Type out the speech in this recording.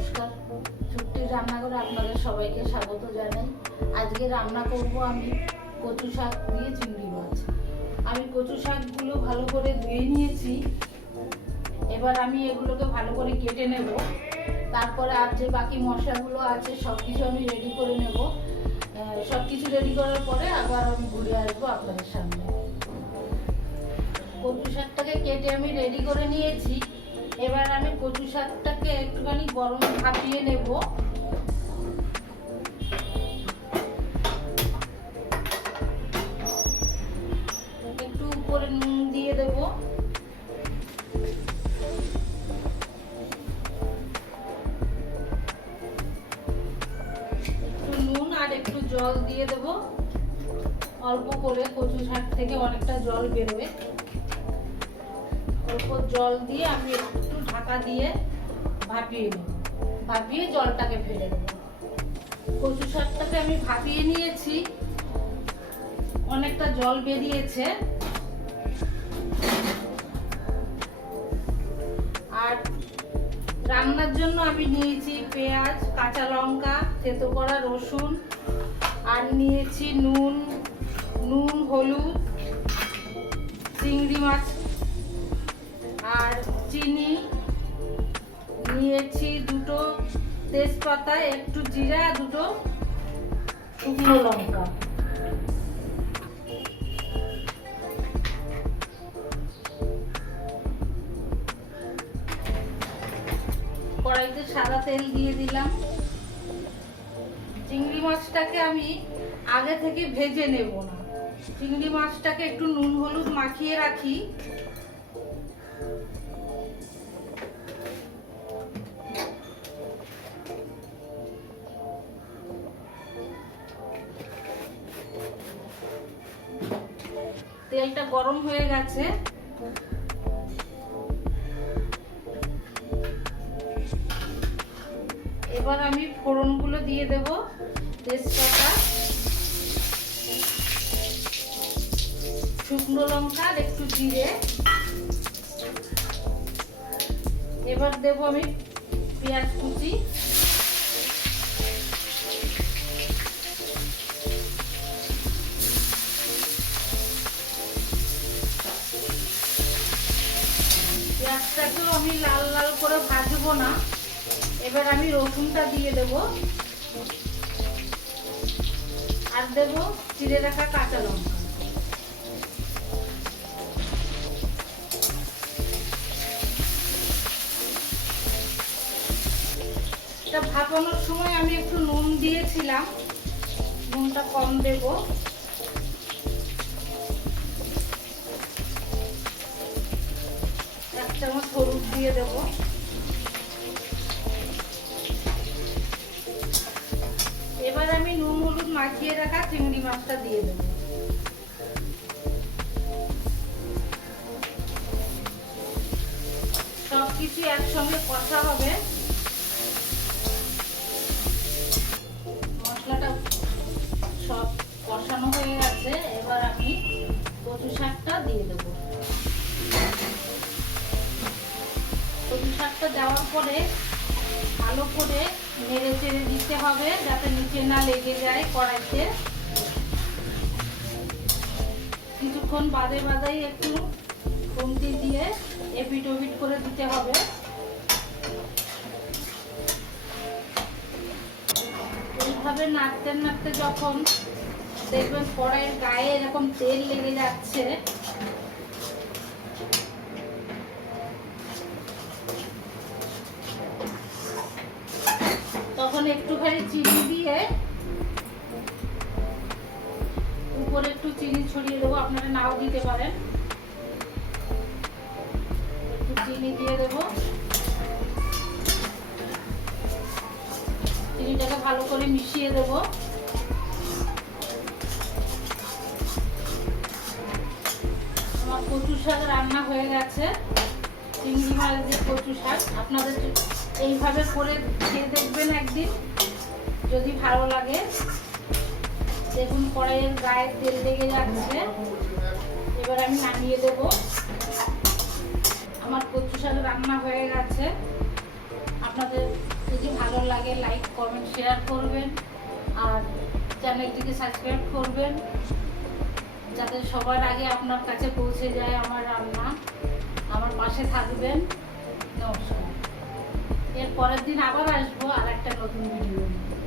নমস্কার, ছুটির রান্নাঘরে আপনাদের সবাইকে স্বাগত জানাই। আজকে রান্না করব আমি কচু শাক দিয়ে চিংড়ি মাছ। আমি কচু শাকগুলো ভালো করে ধুয়ে নিয়েছি। এবার আমি এগুলোকে ভালো করে কেটে নেব। তারপরে আর যে বাকি মশলাগুলো আছে সব কিছু আমি রেডি করে নেব। সব কিছু রেডি করার পরে আবার আমি ঘুরে আসবো আপনাদের সামনে। কচু শাকটাকে কেটে আমি রেডি করে নিয়েছি। এবার আমি কচু শাকটাকে একটুখানি গরম ভাপিয়ে নেব। একটু উপরে নুন দিয়ে দেব। একটু নুন আর একটু জল দিয়ে দেব অল্প করে। কচু শাক থেকে অনেকটা জল বেরোবে। অল্প জল দিয়ে আমি একটু ঢাকা দিয়ে ভাপিয়ে নেব। ভাপিয়ে জলটাকে ফেলে দেব। কচু শাকটাকে আমি ভাপিয়ে নিয়েছি, অনেকটা জল বেরিয়েছে। আর রান্নার জন্য আমি নিয়েছি পেঁয়াজ, কাঁচা লঙ্কা, থেতো করা রসুন, আর নিয়েছি নুন, হলুদ, চিংড়ি মাছ আর চিনি, নিয়েছি দুটো তেজপাতা, একটু জিরা, দুটো শুকনো লঙ্কা। কড়াইতে সাদা তেল দিয়ে দিলাম। চিংড়ি মাছটাকে আমি আগে থেকে ভেজে নেব না। চিংড়ি মাছটাকে একটু নুন হলুদ মাখিয়ে রাখি। তেলটা গরম হয়ে গেছে। এবার আমি ফোড়নগুলো দিয়ে দেব। তেজপাতা, শুকনো লঙ্কা আর একটু জিরে। এবার দেব আমি পেঁয়াজ কুচি। পেঁয়াজটাকেও আমি লাল লাল করে ভাজবো না। এবার আমি রসুনটা দিয়ে দেব আর দেব চিড়ে রাখা কাঁচা লঙ্কা। এটা ভাপানোর সময় আমি একটু নুন দিয়েছিলাম, নুনটা কম দেব। এক চামচ হলুদ দিয়ে দেব। এবার আমি নুন হলুদ মাখিয়ে রাখা চিংড়ি মাছটা দিয়ে দেব। সবকিছু একসঙ্গে কষা হবে। মশলাটা সব কষানো হয়ে গেছে। এবার আমি কচু শাকটা দিয়ে দেব। কচু শাকটা দেওয়ার পরে ভালো করে নেড়ে চেড়ে দিতে হবে যাতে নিচে না লেগে যায় কড়াইতে। কিছুক্ষণ বাদে বাদেই একটু খুন্তি দিয়ে এপিট ওপিট করে দিতে হবে। এইভাবে নাড়তে নাড়তে যখন দেখবেন কড়াইয়ের গায়ে এরকম তেল লেগে যাচ্ছে, তখন একটুখানি চিনি দিয়ে উপরে একটু চিনি ছড়িয়ে দেবো। আপনারা নাও দিতে পারেন। একটু চিনি দিয়ে দেবো। চিনিটাকে ভালো করে মিশিয়ে দেবো। আমার কচু শাক রান্না হয়ে গেছে। চিংড়ি মাছ দিয়ে কচু শাক। আপনাদের এইভাবে করে খেয়ে দেখবেন একদিন, যদি ভালো লাগে। দেখুন কড়াইয়ের গায়ে তেল লেগে যাচ্ছে। এবার আমি নামিয়ে দেব। আমার কচু শাক রান্না হয়ে গেছে। আপনাদের যদি ভালো লাগে লাইক কমেন্ট শেয়ার করবেন আর চ্যানেলটিকে সাবস্ক্রাইব করবেন যাতে সবার আগে আপনার কাছে পৌঁছে যায় আমার রান্না। আমার পাশে থাকবেন। নমস্কার। এর পরের দিন আবার আসবো আর একটা নতুন ভিডিও নিয়ে।